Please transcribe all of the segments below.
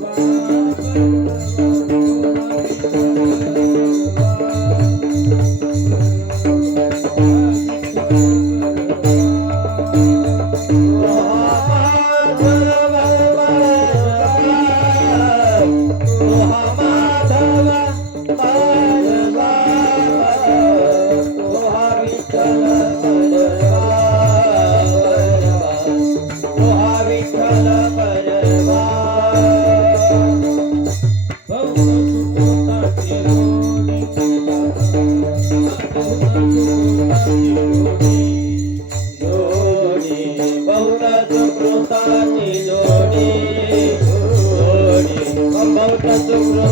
Bye-bye.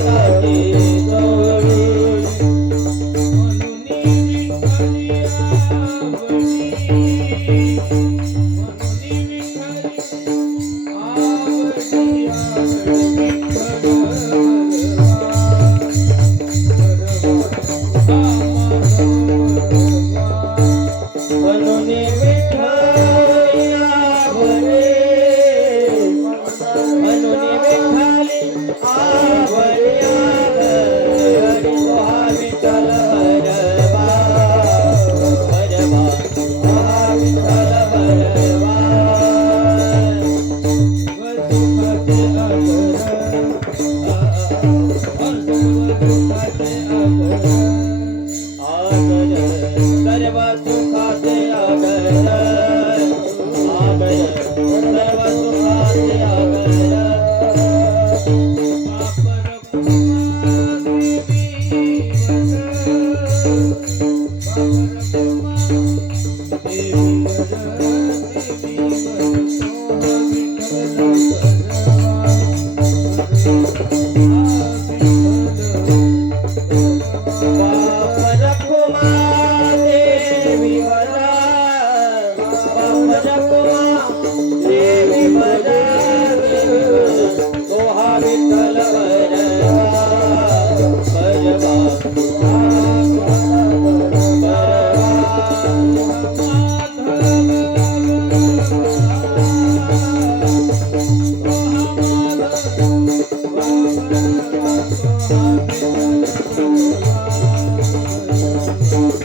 Sorry Música